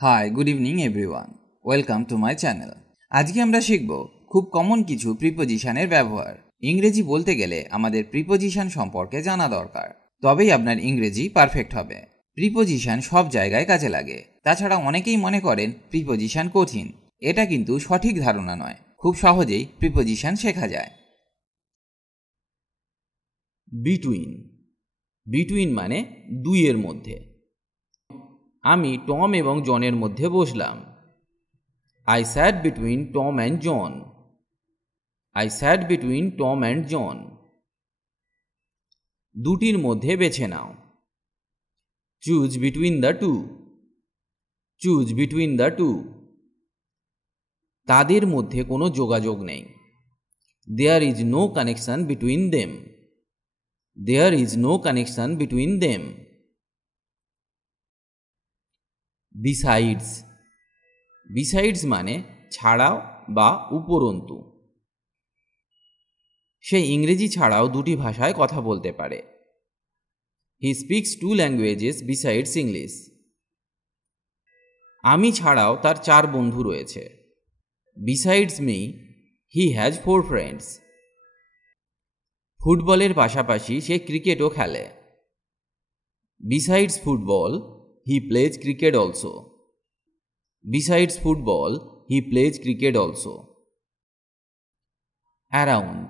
High, good evening everyone, welcome to my channel. আজকে আমরা শিখব খুব কমন কিছু প্রিপোজিশনের ব্যবহার। ইংরেজি বলতে গেলে আমাদের প্রিপোজিশন সম্পর্কে জানা দরকার, তবেই আপনার ইংরেজি পারফেক্ট হবে। প্রিপোজিশন সব জায়গায় কাজে লাগে। তাছাড়া অনেকেই মনে করেন প্রিপোজিশন কঠিন। এটা কিন্তু সঠিক ধারণা নয়, খুব সহজেই প্রিপোজিশন শেখা যায়। বিটুইন। বিটুইন মানে দুইয়ের মধ্যে। আমি টম এবং জনের মধ্যে বসলাম। I sat between Tom and John. I sat between Tom and John. দুটির মধ্যে বেছে নাও। Choose between the two. Choose between the two. তাদের মধ্যে কোনো যোগাযোগ নেই। There is no connection between them. There is no connection between them. Besides. Besides মানে ছাড়াও বা উপরন্তু। সে ইংরেজি ছাড়াও দুটি ভাষায় কথা বলতে পারে। He speaks 2 languages besides English. আমি ছাড়াও তার 4 বন্ধু রয়েছে। Besides me, he has 4 friends. ফুটবলের পাশাপাশি সে ক্রিকেটও খেলে। Besides football, he plays cricket also. Besides football, he plays cricket also. Around.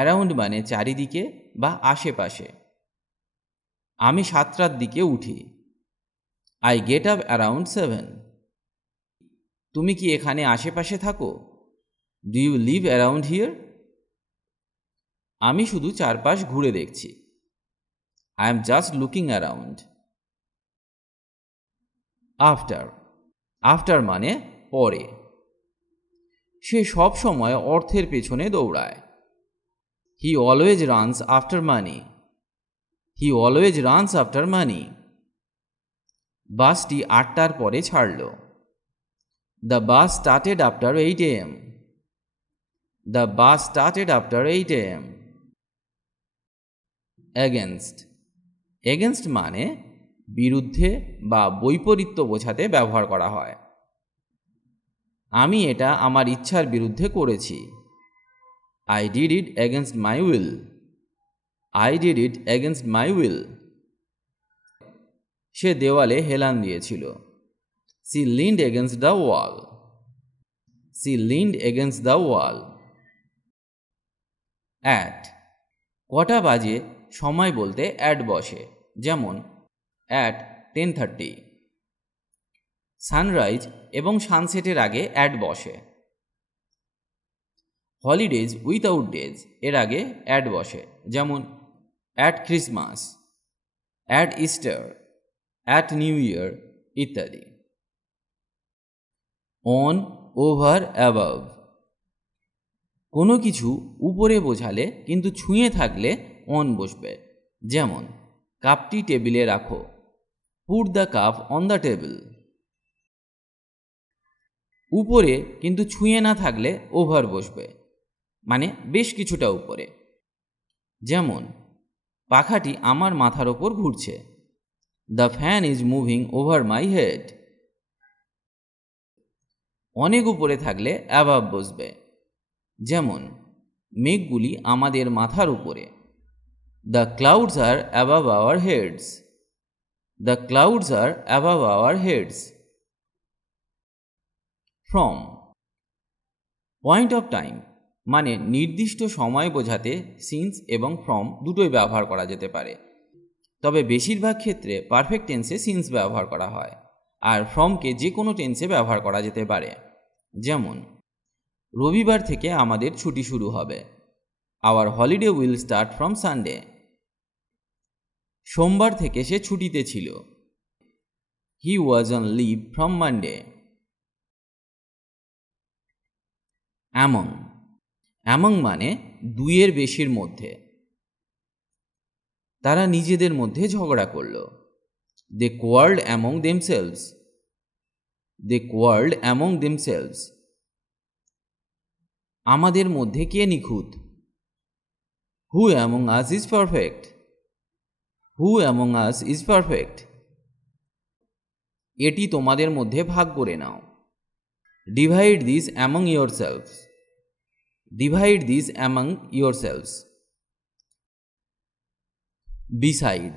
Around মানে চারিদিকে বা আশেপাশে। আমি 7টার দিকে উঠি। I get up around 7. তুমি কি এখানে আশেপাশে থাকো? Do you live around here? আমি শুধু চারপাশ ঘুরে দেখছি। I am just looking around. After. After মানে পরে। সে সব সময় অর্থের পেছনে দৌড়ায়। He always runs after money. He always runs after money. বাসটি 8টার পরে ছাড়ল। The bus started after 8 a.m. The bus started after 8 a.m. Against. Against মানে বিরুদ্ধে বা বৈপরীত্য বোঝাতে ব্যবহার করা হয়। আমি এটা আমার ইচ্ছার বিরুদ্ধে করেছি। I did it against my will. I did it against my will. সে দেওয়ালে হেলান দিয়েছিল। She leaned against the wall. She leaned against the wall. At. কটা বাজে সময় বলতে at বসে, যেমন at 10:30. সানরাইজ এবং সানসেটের আগে at বসে। হলিডেজ উইথাউট ডেজ এর আগে at বসে, যেমন at Christmas, at Easter, at new year ইত্যাদি। On, over, above. কোনো কিছু উপরে বোঝালে কিন্তু ছুঁয়ে থাকলে অন বসবে, যেমন কাপটি টেবিলে রাখো। Put the cup on the table. উপরে কিন্তু ছুঁয়ে না থাকলে ওভার বসবে, মানে বেশ কিছুটা উপরে, যেমন পাখাটি আমার মাথার ওপর ঘুরছে। The fan is moving over my head. অনেক উপরে থাকলে অ্যাবাভ বসবে, যেমন মেঘগুলি আমাদের মাথার উপরে। The clouds are above our heads. The clouds are above our heads. From. Point of time মানে নির্দিষ্ট সময় বোঝাতে সিন্স এবং ফ্রম দুটোই ব্যবহার করা যেতে পারে, তবে বেশিরভাগ ক্ষেত্রে পারফেক্ট টেন্সে সিন্স ব্যবহার করা হয়, আর ফ্রমকে যে কোনো টেন্সে ব্যবহার করা যেতে পারে, যেমন রবিবার থেকে আমাদের ছুটি শুরু হবে। Our holiday will start from Sunday. সোমবার থেকে সে ছুটিতে ছিল। He was on leave from Monday. Among. Among মানে দুইয়ের বেশির মধ্যে। তারা নিজেদের মধ্যে ঝগড়া করল। They quarrelled among themselves. They quarrelled among themselves. আমাদের মধ্যে কে নিখুঁত? Who among us is perfect? Who among us is perfect? এটি তোমাদের মধ্যে ভাগ করে নাও। Divide this among yourselves. Divide this among yourselves. Beside.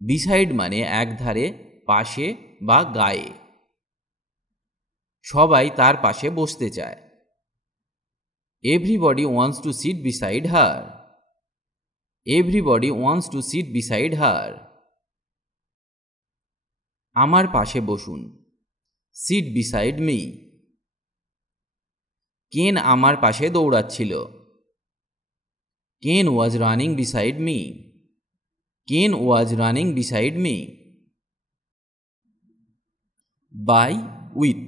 Beside মানে একধারে, পাশে বা গায়ে। সবাই তার পাশে বসতে চায়। Everybody wants to seat beside her. Everybody wants to seat beside হার। আমার পাশে বসুন। Seat beside me. কেন আমার পাশে দৌড়াচ্ছিল। কেন was running beside me. Ken was running beside me. By with.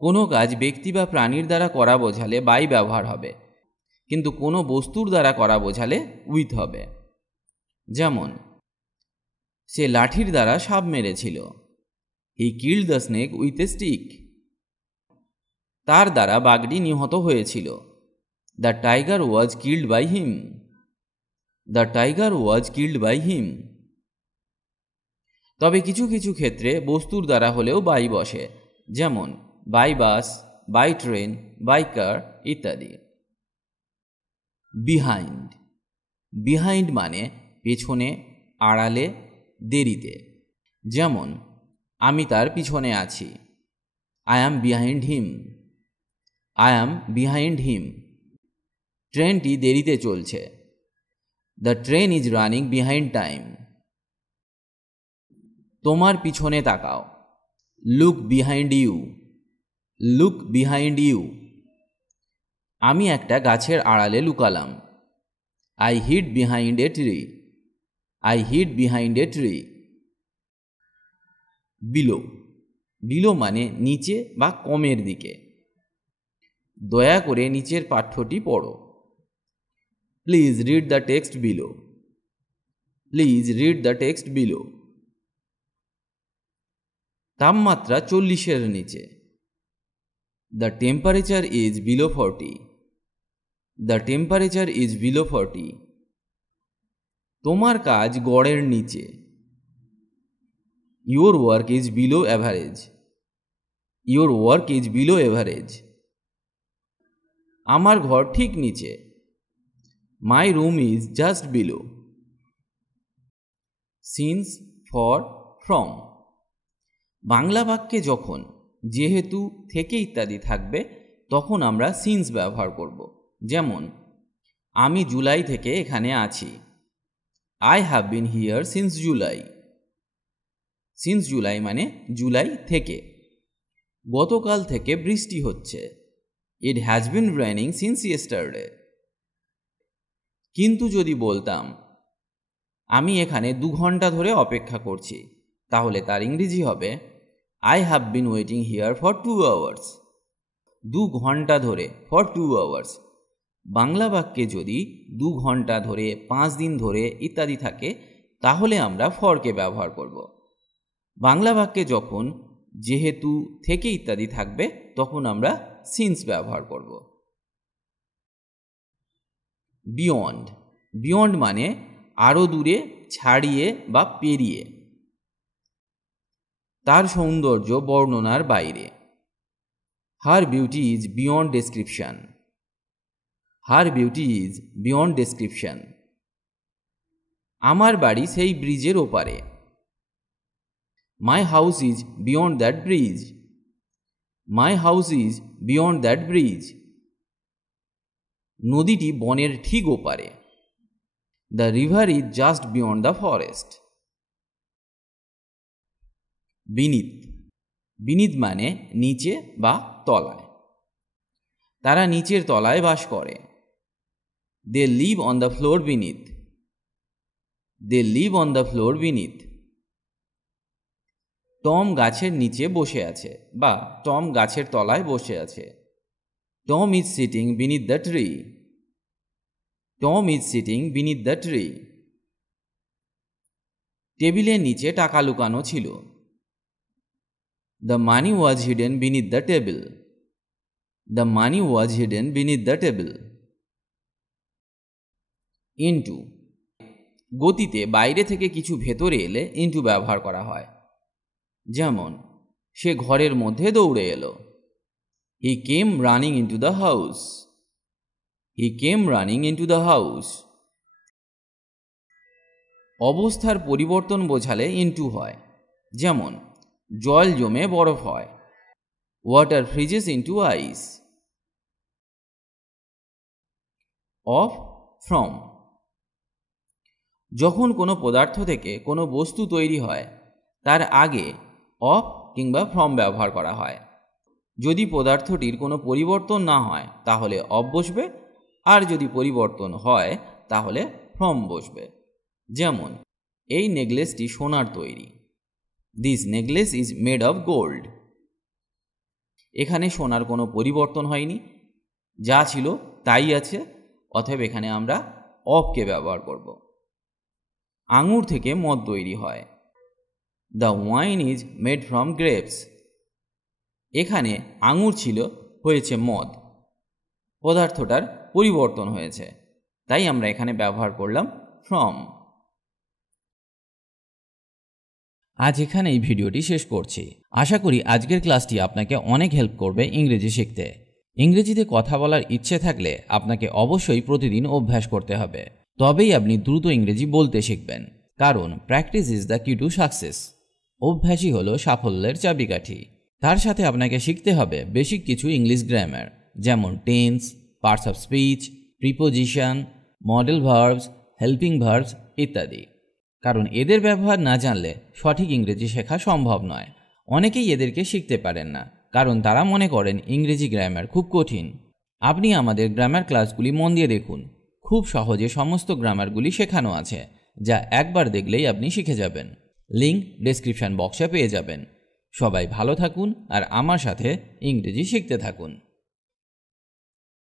কোনো কাজ ব্যক্তি বা প্রাণীর দ্বারা করা বোঝালে বাই ব্যবহার হবে, কিন্তু কোনো বস্তুর দ্বারা করা বোঝালে উইথ হবে। যেমন, সে লাঠির দ্বারা সাপ মেরেছিল। He killed the snake with a stick. তার দ্বারা বাঘটি নিহত হয়েছিল। The tiger was killed by him. The tiger was killed by him. তবে কিছু কিছু ক্ষেত্রে বস্তুর দ্বারা হলেও বাই বসে, যেমন by bus, by train, by car ইত্যাদি। বিহাইন্ড। বিহাইন্ড মানে পেছনে, আড়ালে, দেরিতে। যেমন, আমি তার পিছনে আছি। I am behind him. I am behind him. ট্রেনটি দেরিতে চলছে। The train is running behind time. তোমার পিছনে তাকাও। Look behind you. Look behind you. আমি একটা গাছের আড়ালে লুকালাম। I hid behind a tree. I hid behind a tree. Below. Below মানে নিচে বা কমের দিকে। দয়া করে নিচের পাঠ্যটি পড়ো। Please read the text below. Please read the text below. তাপমাত্রা 40-এর নিচে। The temperature is below 40। The temperature is below 40। তোমার কাজ গড়ের নিচে। Your work is below average. Your work is below average. আমার ঘর ঠিক নিচে। My room is just below. Since, for, from. Bangla বাক্যে যখন যেহেতু, থেকে ইত্যাদি থাকবে তখন আমরা সিন্স ব্যবহার করব। যেমন, আমি জুলাই থেকে এখানে আছি। I have been here since July. Since July মানে জুলাই থেকে। গতকাল থেকে বৃষ্টি হচ্ছে। It has been raining since yesterday. কিন্তু যদি বলতাম, আমি এখানে 2 ঘন্টা ধরে অপেক্ষা করছি, তাহলে তার ইংরেজি হবে I have been waiting here for 2 hours. 2 ঘন্টা ধরে, ফর 2 আওয়ার্স। বাংলা বাক্যে যদি 2 ঘন্টা ধরে, 5 দিন ধরে ইত্যাদি থাকে তাহলে আমরা ফরকে ব্যবহার করব। বাংলা বাক্যে যখন যেহেতু, থেকে ইত্যাদি থাকবে তখন আমরা সিন্স ব্যবহার করব। বিয়ন্ড। বিয়ন্ড মানে আরও দূরে, ছাড়িয়ে বা পেরিয়ে। তার সৌন্দর্য বর্ণনার বাইরে। Her beauty is beyond description. Her beauty is beyond description. আমার বাড়ি সেই ব্রিজের ওপারে। My house is beyond that bridge. My house is beyond that bridge. নদীটি বনের ঠিক ওপারে। The river is just beyond the forest. Beneath. Beneath মানে নিচে বা তলায়। তারা নিচের তলায় বাস করে। They live on the floor beneath. They live on the floor beneath. Tom গাছের নিচে বসে আছে বা টম গাছের তলায় বসে আছে। Tom is sitting beneath the tree. Tom is sitting beneath the tree. টেবিলের নিচে টাকা লুকানো ছিল। The money was hidden beneath the table. The money was hidden beneath the table. Into. গতিতে বাইরে থেকে কিছু ভেতরে এলে ইনটু ব্যবহার করা হয়। যেমন সে ঘরের মধ্যে দৌড়ে এলো। He came running into the house. He came running into the house. অবস্থার পরিবর্তন বোঝালে ইনটু হয়। যেমন জল জমে বরফ হয়। Water freezes into ice. Of, from. যখন কোনো পদার্থ থেকে কোনো বস্তু তৈরি হয় তার আগে অফ কিংবা ফ্রম ব্যবহার করা হয়। যদি পদার্থটির কোনো পরিবর্তন না হয় তাহলে অফ বসবে, আর যদি পরিবর্তন হয় তাহলে ফ্রম বসবে। যেমন এই নেকলেসটি সোনার তৈরি। This necklace is made of gold. এখানে সোনার কোনো পরিবর্তন হয়নি, যা ছিল তাই আছে, অতএব এখানে আমরা অফকে ব্যবহার করব। আঙুর থেকে মদ তৈরি হয়। The wine is made from grapes. এখানে আঙুর ছিল, হয়েছে মদ। পদার্থটার পরিবর্তন হয়েছে, তাই আমরা এখানে ব্যবহার করলাম ফ্রম। আজ এখানে এই ভিডিওটি শেষ করছি। আশা করি আজকের ক্লাসটি আপনাকে অনেক হেল্প করবে ইংরেজি শিখতে। ইংরেজিতে কথা বলার ইচ্ছে থাকলে আপনাকে অবশ্যই প্রতিদিন অভ্যাস করতে হবে, তবেই আপনি দ্রুত ইংরেজি বলতে শিখবেন। কারণ প্র্যাকটিস ইজ দ্য কি টু সাকসেস। অভ্যাসই হলো সাফল্যের চাবিকাঠি। তার সাথে আপনাকে শিখতে হবে বেসিক কিছু ইংলিশ গ্রামার, যেমন tense, parts of speech, preposition, model verbs, helping verbs ইত্যাদি। কারণ এদের ব্যবহার না জানলে সঠিক ইংরেজি শেখা সম্ভব নয়। অনেকেই এদেরকে শিখতে পারেন না, কারণ তারা মনে করেন ইংরেজি গ্রামার খুব কঠিন। আপনি আমাদের গ্রামার ক্লাসগুলি মন দিয়ে দেখুন, খুব সহজে সমস্ত গ্রামারগুলি শেখানো আছে, যা একবার দেখলেই আপনি শিখে যাবেন। লিঙ্ক ডেসক্রিপশন বক্সে পেয়ে যাবেন। সবাই ভালো থাকুন আর আমার সাথে ইংরেজি শিখতে থাকুন।